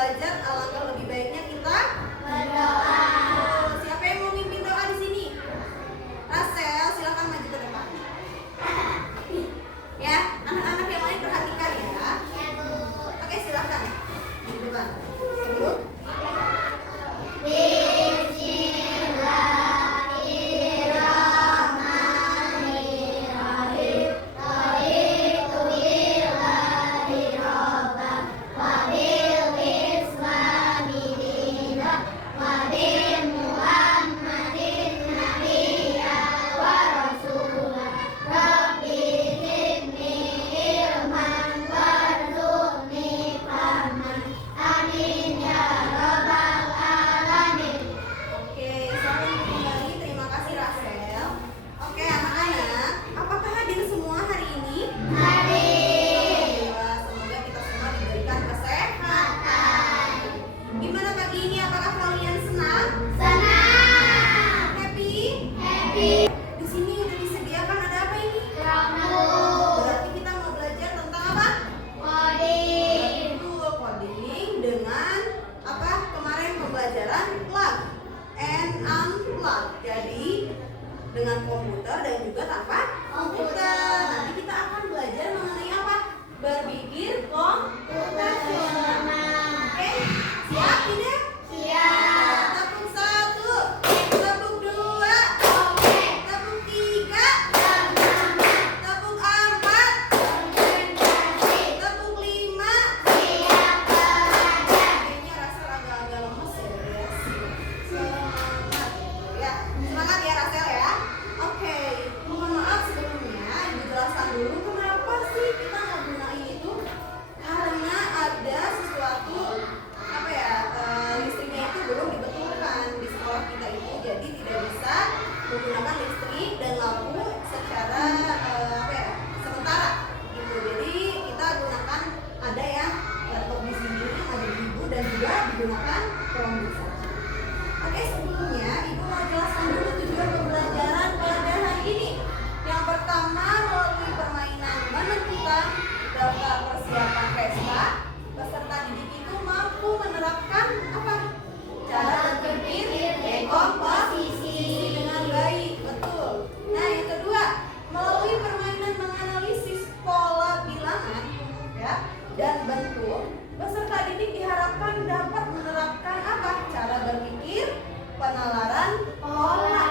belajar, alangkah lebih baiknya kita berdoa. Siapa yang mau mimpin doa di sini? Rasel, silakan maju ke depan. Ya, anak-anak yang lain perhatikan ya. Oke, silakan di depan. Sebelum dengan komputer dan juga tanpa komputer. Nanti kita akan belajar mengenai apa? Berpikir komputasional. Oke, siap tidak? Siap. Tepuk 1, tepuk 2, tepuk 3, tepuk 4, tepuk 5. Kayaknya Rasel agak-agak lemes ya, guys. Semangat ya, semangat ya Rasel ya. Oke, mohon maaf sebelumnya Ibu jelaskan dulu kenapa sih kita nggak gunain itu. Karena ada sesuatu listriknya itu belum dibetulkan di sekolah kita itu, jadi tidak bisa menggunakan listrik dan lampu secara sementara gitu. Jadi kita gunakan ada ya laptop di sini yang ada di Ibu dan juga digunakan Chromebook saja. Oke, sebelumnya Ibu mau jelaskan dulu tujuan pembelajaran pada hari ini. Yang pertama, melalui permainan menentukan daftar persiapan pesta, peserta didik itu mampu menerapkan apa? Cara berpikir komposisi dengan baik. Betul. Nah, yang kedua, melalui permainan menganalisis pola bilangan ya dan bentuk, peserta didik diharapkan dapat menerapkan apa? Cara berpikir penalaran pola.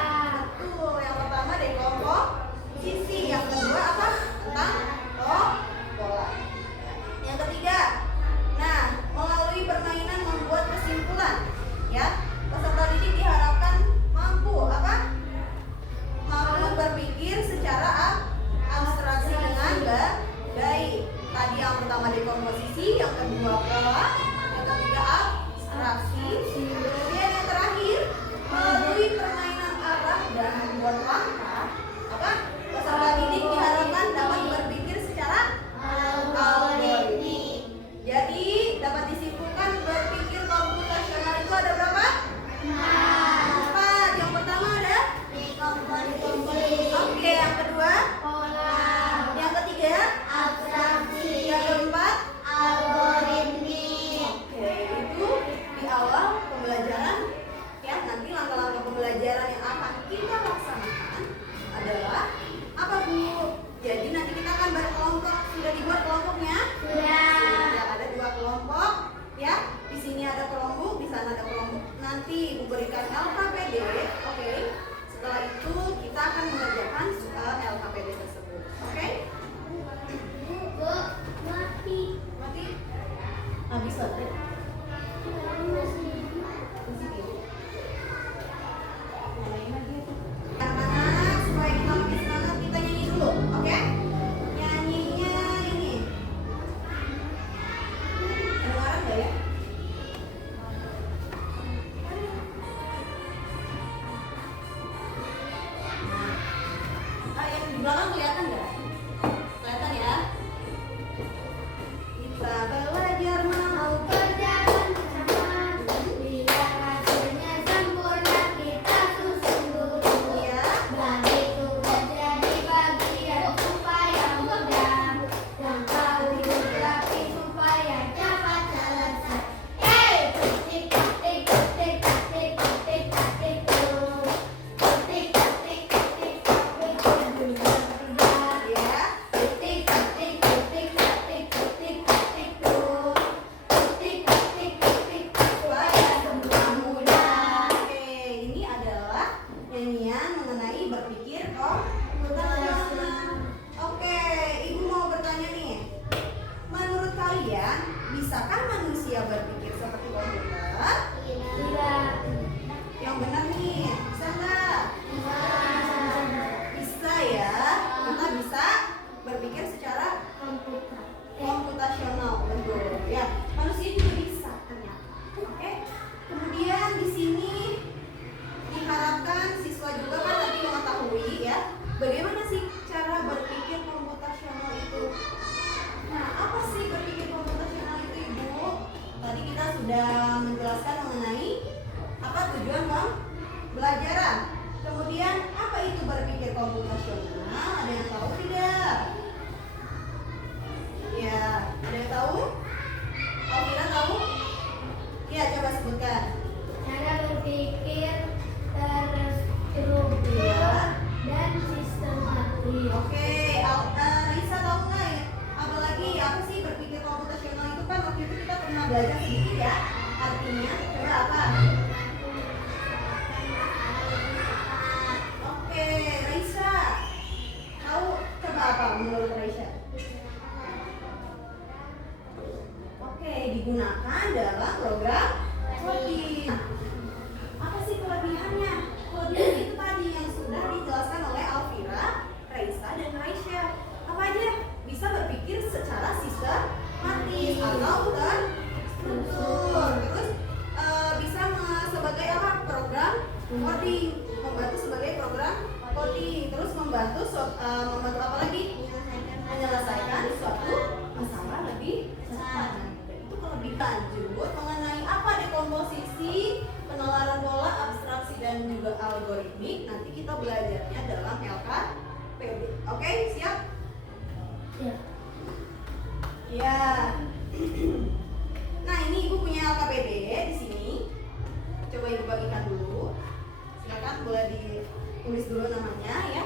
Betul. Yang pertama dekomposisi, yang kedua apa? Tentang pola. Yang ketiga, nah, melalui permainan membuat kesimpulan ya. Peserta didik diharapkan mampu apa? Mampu berpikir secara abstraksi dengan baik. Tadi yang pertama dekomposisi, yang kedua pola, yang ketiga abstraksi. Kemudian yang terakhir, melalui permainan arah dan membuat langkah, apa? Peserta didik diharapkan dapat berpikir secara algoritmik. Jadi dapat disimpulkan berpikir komputasional itu ada berapa? 4. Yang pertama ada dekomposisi. Oke, yang kedua pola. Yang ketiga abstraksi. Yang keempat algoritmik. Oke, itu di awal pembelajaran ya. Nanti langkah-langkah pembelajaran yang akan kita laksanakan adalah apa, Bu? Jadi nanti kita akan berkelompok. Sudah dibuat kelompoknya? Sudah. Ada 2 kelompok ya. Di sini ada kelompok, di sana ada kelompok. Nanti Ibu berikan LKPD. Oke. Setelah itu kita akan mengerjakan LKPD tersebut. Oke? Bu, mati. Habis baterai? Anak-anak, supaya kita lebih semangat, kita nyanyi dulu, oke? Nyanyinya ini. Kedengaran nggak ya? Yang di belakang kelihatan nggak? Kelihatan ya? Kita belajar mau berjalan bersama, bila hasilnya sempurna kita susun dulu. Ya. Bagi tugas jadi bagian upaya. manusia berpikir seperti komputer? Tidak. Yang benar nih, bisa nggak? Bisa ya, kita bisa berpikir secara komputasional, betul ya. Manusia juga bisa ternyata. Oke. Kemudian di sini diharapkan siswa juga kan nanti mengetahui ya, bagaimana sih cara berpikir komputasional itu. Nah, apa sih berpikir komputasional itu, Ibu? Tadi kita sudah menjelaskan mengenai apa tujuan pembelajaran. Kemudian apa itu berpikir komputasional? Ada yang tahu tidak? Ya, ada yang tahu? Alvira tahu? Ya, coba sebutkan. Cara berpikir terstruktur dan sistematis. Oke, Risa tahu nggak ya? Apalagi apa sih berpikir komputasional itu kan waktu itu kita pernah belajar sedikit ya. Artinya, coba apa? Oke, Raisa tahu coba apa menurut Raisa? Oke, digunakan dalam program coding. Apa sih kelebihannya? Kelebihan itu tadi yang sudah dijelaskan oleh Alvira, Raisa, dan Raisya. Apa aja? Bisa berpikir secara sistematis atau terstruktur. Terus bisa sebagai apa? Program coding, membantu sebagai program coding. Terus membantu membantu apa lagi? Menyelesaikan suatu masalah lebih cepat. Itu kelebihan. Lanjut mengenai apa dekomposisi, penalaran pola, abstraksi dan juga algoritmik. Nanti kita belajarnya dalam LKPD. Oke, siap? Ya. Ya. Nah, ini Ibu punya LKPD di sini. Coba Ibu bagikan dulu. Silakan boleh ditulis dulu namanya ya.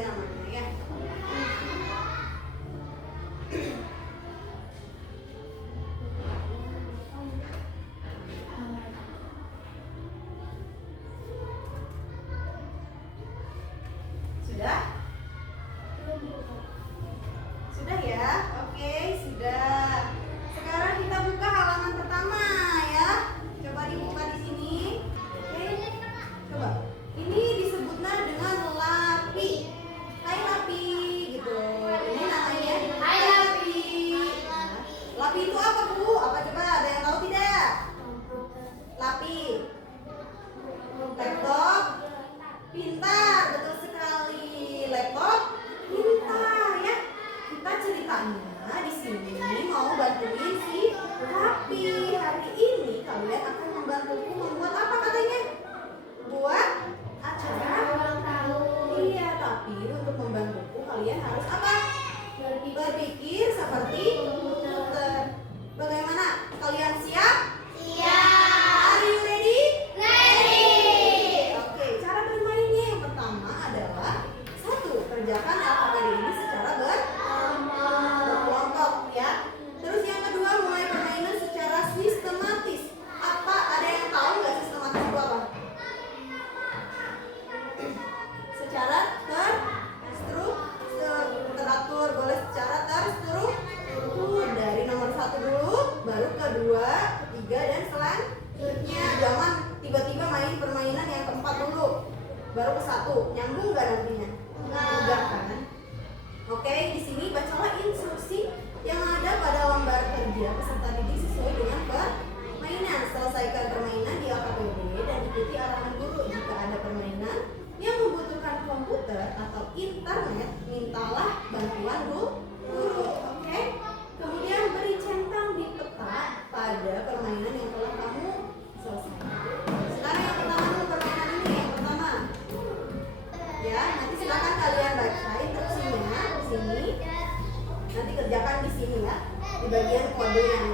Namanya ya. Sudah? Sudah ya? Oke, sudah. Sekarang kita buka halaman pertama ya. Coba dibuka di sini. Oke. Coba. Ini disebutnya dengan lapi. Hai Lapi, gitu. Ini namanya Hai Lapi. Lapi itu apa, Bu? Apa coba? Ada yang tahu tidak? Lapi. Laptop pintar, betul sekali. Laptop pintar ya. Kita ceritanya di sini mau bantuin si Lapi. Hari ini kalian akan membantuku membuat apa katanya? Buat acara ulang tahun. Iya, tapi untuk membantuku kalian harus apa? Berpikir seperti komputer. Bagaimana? Kalian siap? Siap. Are you ready? Ready. Oke, cara bermainnya yang pertama adalah satu, kerjakan LKPD ini secara berkelompok ya. Terus yang kedua, mulai permainan secara sistematis. Apa? Ada yang tahu nggak sistematis itu apa? Secara teratur, boleh secara terstruktur dari nomor 1 dulu, baru kedua, ketiga dan selanjutnya. Jangan tiba-tiba main permainan yang keempat dulu, baru ke 1. Nyambung nggak nantinya? Enggak kan? Oke, di sini bacalah instruksi yang ada pada lembar kerja peserta didik sesuai dengan permainan. Selesaikan permainan di LKPD dan ikuti arahan guru. Jika ada permainan yang membutuhkan komputer atau internet, mintalah bantuan guru. Oke? Kemudian beri centang di peta pada permainan yang telah kamu selesaikan. Sekarang yang pertama dulu, permainan ini yang pertama. Ya, nanti silakan kalian baca instruksinya di sini. Nanti kerjakan di sini ya, di bagian kodenya.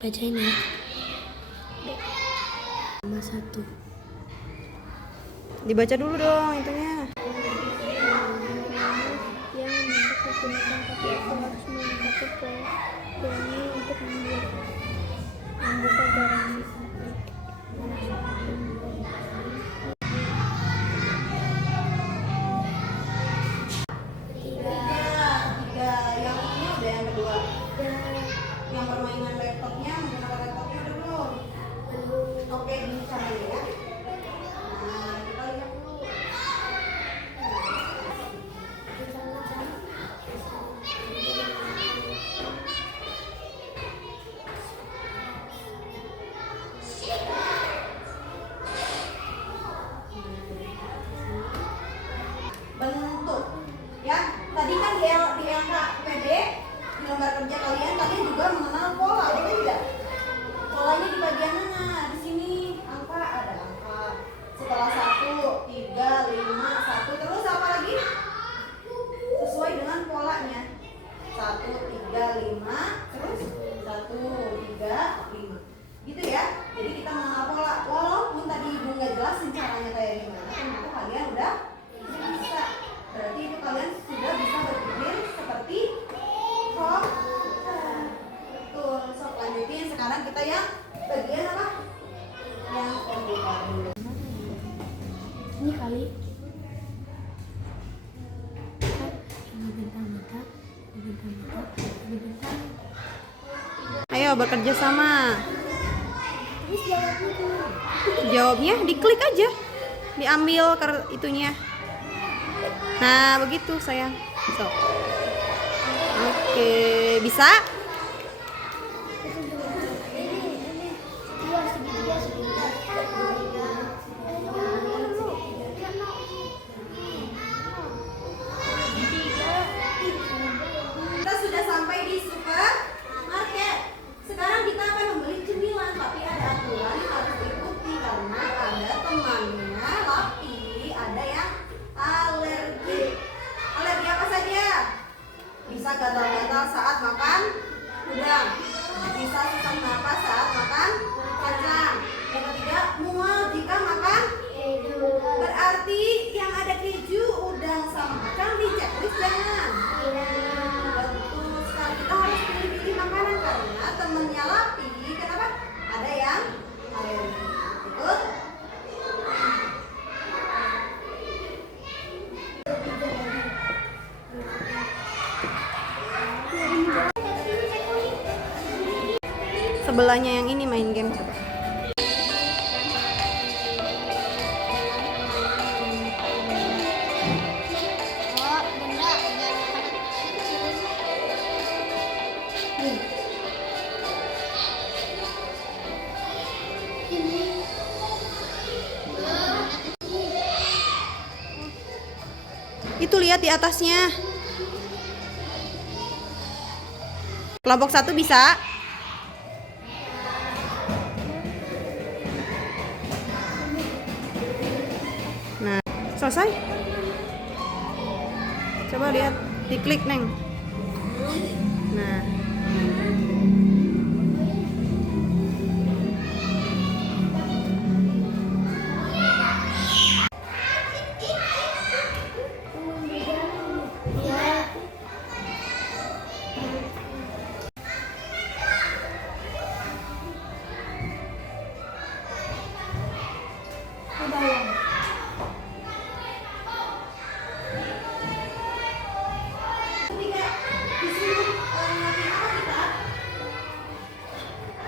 Bacain ya. Sama 1. Dibaca dulu dong itunya. Yang menggunakan kaki itu harus melengkapi polanya untuk membuka garam. Tiga. Yang ini udah yang kedua. Yang permainan laptopnya, menggunakan laptopnya udah belum? Oke, gini caranya ya. Nah, kita lihat dulu. Bentuk ya, tadi kan di LKPD, di lembar kerja kalian juga mengenal pola, betul tidak? Polanya di bagian mana? Di sini angka, ada angka setelah 1, 3, 5, 1, terus apa lagi? Sesuai dengan polanya 1, 3, 5, terus 1, 3, 5 gitu ya. Jadi kita mengenal pola, walaupun tadi ibu nggak jelasin caranya kayak gimana, ternyata kalian udah bisa. Berarti itu kalian sudah bisa berpikir seperti komputer. Betul. Sok lanjutin, sekarang kita yang bagian apa? Yang komputer dulu. Ini kali. Ini bintang-bintang. Ayo bekerja sama. Terus jawabnya dulu. Jawabnya diklik aja. Diambil itunya. Nah, begitu sayang. So. Oke, bisa? Kita sudah sampai di supermarket. Sekarang kita akan membeli cemilan, tapi ada aturan yang harus diikuti karena ada temannya Lapi, ada yang alergi. Alergi apa saja? Bisa gatal-gatal saat makan udang, bisa sesak napas saat makan kacang. Yang ketiga, mual jika makan keju. Berarti yang ada keju, udang sama kacang di checklist jangan. Betul sekali, kita harus pilih-pilih makanan karena temennya Lapi, kenapa? Ada yang alergi. Betul? Sebelahnya yang ini main game coba. Itu lihat di atasnya. Kelompok 1 bisa? Nah, selesai. Coba lihat, diklik Neng. Nah.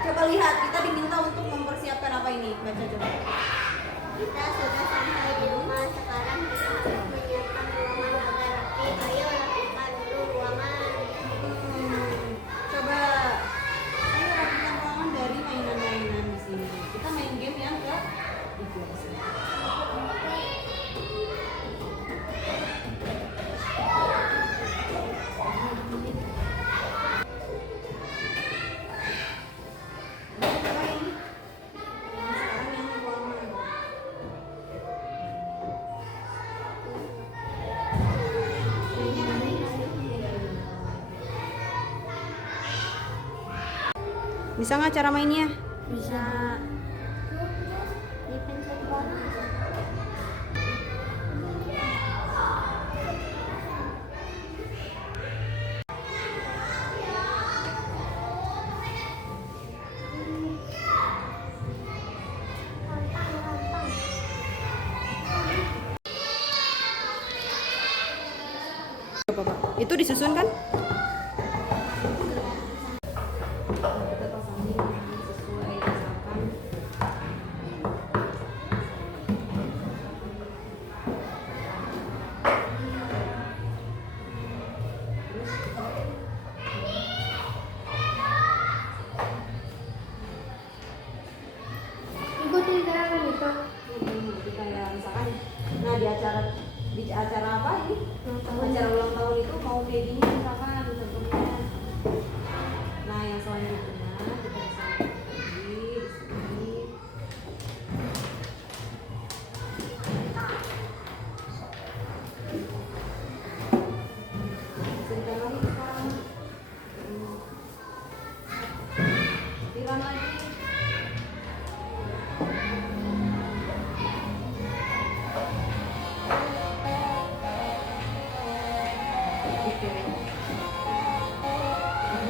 Coba lihat, kita diminta untuk mempersiapkan apa ini? Baca coba. Kita sudah sampai di rumah, sekarang kita harus menyiapkan ruangan agar rapi. Ayo rapikan dulu ruangan. Coba, ayo rapikan ruangan dari mainan-mainan di sini. Kita main game yang ke itu di sini. Coba ini. Sekarang yang ruangan. Bisa nggak cara mainnya? Bisa dipencet bola. Coba, Pak. Itu disusun kan? Ikutin gerakan itu. Jadi kayak misalkan, nah di acara apa ini? Acara ulang tahun itu mau kayak gini misalkan contohnya. Nah yang selanjutnya kita bisa di sini. Cerita lagi sekarang. Tiran lagi.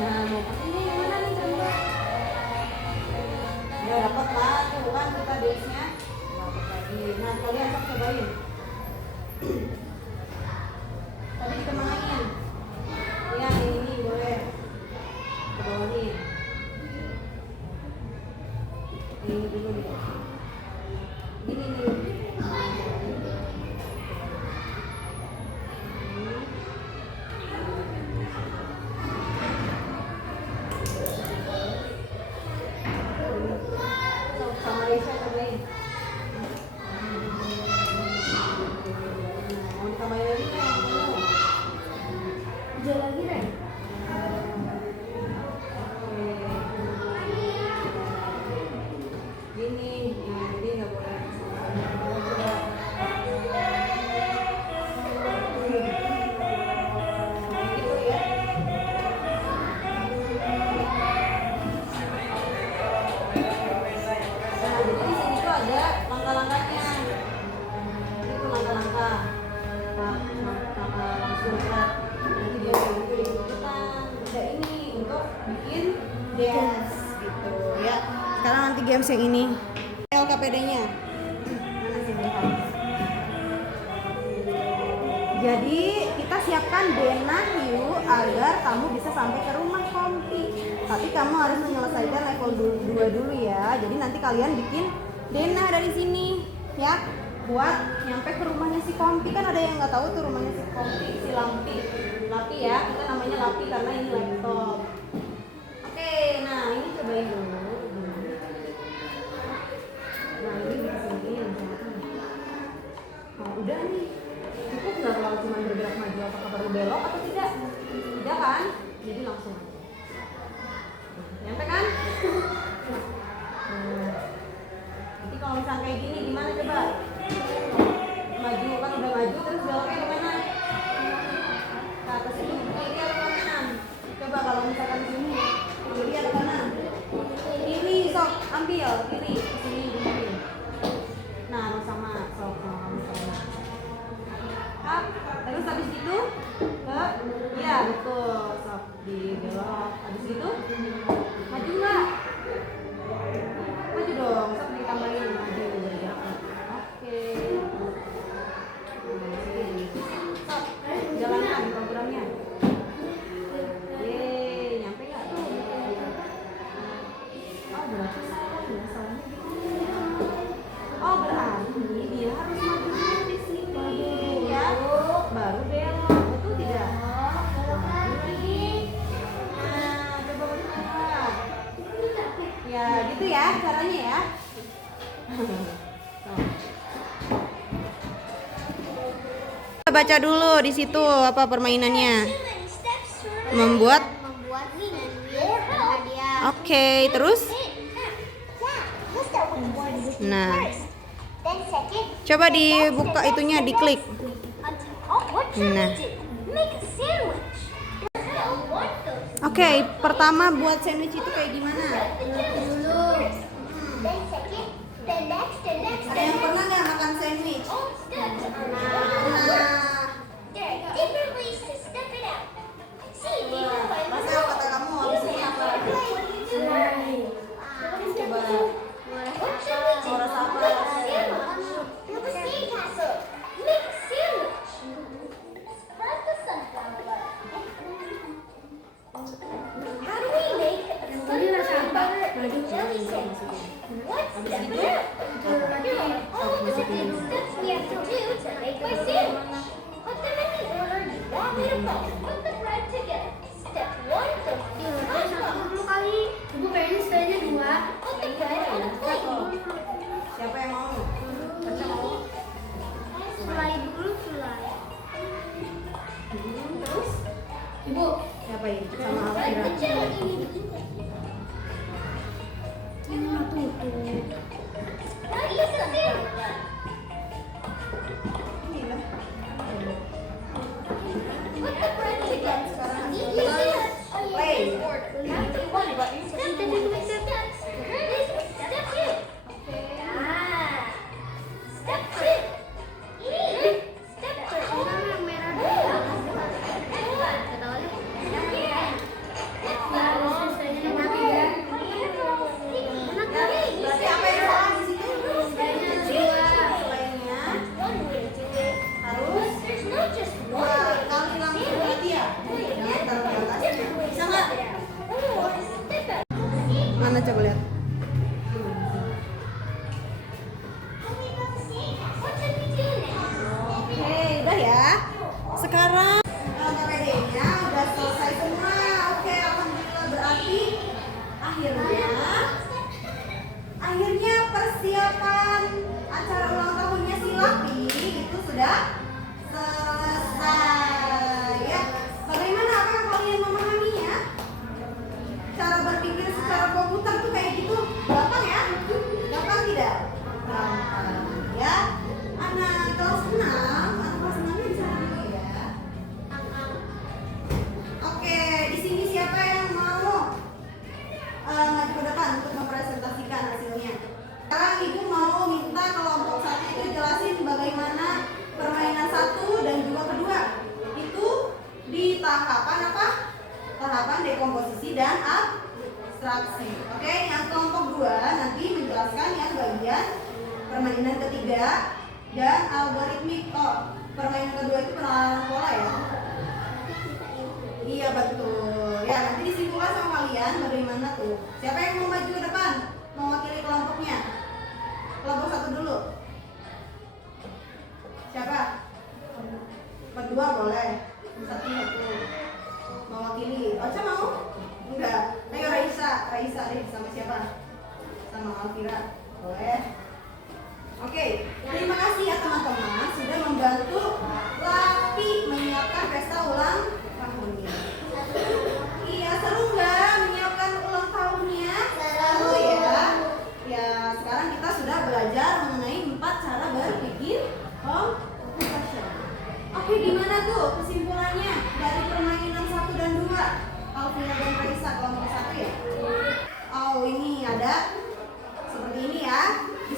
Nah, mau pakai ini yang mana nih coba? Ya dapat lah, tuh kan kita base-nya dapat lagi. Nah kalian cobain. Tapi dikemanain? Lihat ini boleh ke bawah nih. Ini dulu nih. Gini nih. Sama Reza cobain. Mau ditambahin lagi nggak? Hijau lagi, Ren. Gini, nah jadi nggak boleh. Coba. Gitu ya. Nah, jadi di sini tuh ada langkah-langkahnya. Itu langkah-langkah. Langkah surat. Nanti dia itu diikutan. Ada ini untuk bikin dance gitu ya. Sekarang nanti games yang ini. LKPD-nya. Mana sih lihat? Jadi kita siapkan denah Hiu agar kamu bisa sampai ke rumah Kompi. Tapi kamu harus menyelesaikan level 2 dulu ya. Jadi nanti kalian bikin denah dari sini ya. Buat nyampe ke rumahnya si Kompi. Kan ada yang nggak tahu tuh rumahnya si Kompi, si Lampi. Lapi ya, kita namanya Lapi karena ini laptop. Oke, nah ini cobain dulu. Nah ini disini. Nah udah nih. Cukup nggak kalau cuma bergerak maju? Apakah perlu belok atau tidak? Tidak kan? Jadi langsung aja. Nyampe kan? Nanti kalau misalnya kayak gini gimana coba? Maju kan udah maju terus beloknya kemana? Ke atas itu kiri atau ke kanan? Coba kalau misalkan di sini kiri atau kanan? Kiri sok ambil kiri sini dulu. Nah sama sok sama. Up. Terus habis itu ke ya betul sok di belok. Habis itu maju nggak? Maju dong, sok ditambahin maju bergerak. Oke. Sok jalankan programnya. Yeay, nyampe nggak tuh? Oh berarti salah ya, salahnya gitu. Oh berarti dia harus maju dulu di sini ya, baru belok, betul tidak? Lagi. Nah, coba berdua. Ya, gitu ya caranya ya. Baca dulu di situ apa permainannya. Membuat. Nih hadiah. Oke, terus? Nah, coba dibuka itunya, diklik. Nah. Oke, pertama buat sandwich itu kayak gimana? Dulu. Then second, then next, then next. Ada yang pernah nggak makan sandwich? Nah, There are different ways to step it out. See if you can find masa kata kamu habis ini apa? Coba. What should we do? Mau rasa apa? Make a sandwich. Build a sandcastle. Make a sandwich. Spread the sunflower. How do we make a sunflower butter and jelly sandwich? What's step it out? Here are all the different steps we have to do to make my sandwich. Put them in the order you want me to follow. Put the bread together. Step 1, don't use Dulu kali ibu kayaknya stylenya 2. Put the bread on a plate. Siapa yang mau? Baca mau? Sulai dulu sulai. Terus? Ibu, Siapa ini? Sama Spread Alfira. the jelly. ini tuh. Now use the sandwich. Ini lah. Put the bread together. Use Play. Step 1. Step 2. Steps. This is step 2. Step 2. Step 3. Orang yang merah dulu. Gak tau deh. Nah, harus stylenya mati ya. Enak Ya, kali. berarti apa yang salah di situ? Stylenya 2. Selainnya One way to do it. harus There's not just dua one way. kali langsung berarti ya. Jangan taruh di atas. Bisa nggak? Or step out. Mana coba lihat? What should we do now? Oke, udah ya. Sekarang KPD-nya udah selesai semua. Oke, alhamdulillah berarti akhirnya persiapan acara ulang tahunnya si Lapi itu sudah selesai ya. Bagaimana, apakah kalian memahaminya? Cara berpikir secara komputer tuh kayak gitu gampang ya? Gampang tidak? Gampang ya. Anak kelas 6, anak kelas 6 bisa dulu ya. Oke, di sini siapa yang mau maju ke depan untuk mempresentasikan hasilnya? Sekarang ibu mau minta kelompok satu itu jelasin bagaimana permainan satu dan juga kedua itu di tahapan apa? Tahapan dekomposisi dan abstraksi. Oke, yang kelompok 2 nanti menjelaskan yang bagian permainan ketiga dan algoritmik. Oh, permainan kedua itu penalaran pola ya. Iya betul. Ya, nanti disimpulkan sama kalian bagaimana tuh. Siapa yang mau maju ke depan? Mewakili kelompoknya. Kelompok satu dulu. Siapa? Berdua boleh. Satu. Mewakili. Ocha mau? Enggak. Ayo Raisa deh sama siapa? Sama Alfira. Boleh. Oke, terima kasih ya teman-teman sudah membantu Lapi menyiapkan pesta ulang tahunnya. Iya, seru nggak menyiapkan ulang tahunnya? Seru ya. Ya, sekarang kita sudah belajar mengenai 4 cara berpikir computational. Oke, gimana tuh kesimpulannya dari permainan 1 dan 2? Alfira dan Raisa kelompok 1 ya? Oh, ini ada seperti ini ya. Di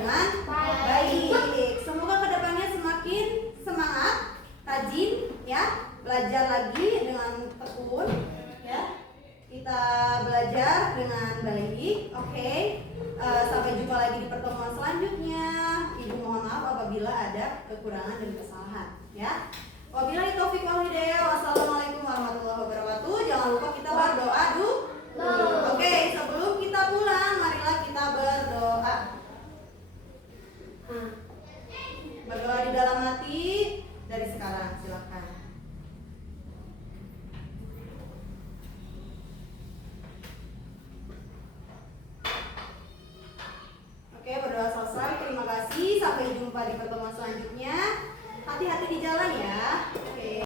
dengan baik. Semoga kedepannya semakin semangat, rajin ya, belajar lagi dengan tekun ya. Kita belajar dengan baik, oke. Sampai jumpa lagi di pertemuan selanjutnya. Ibu mohon maaf apabila ada kekurangan dan kesalahan ya. Wabillahi taufiq wal hidayah. Wassalamualaikum warahmatullahi wabarakatuh. Jangan lupa kita berdoa dulu.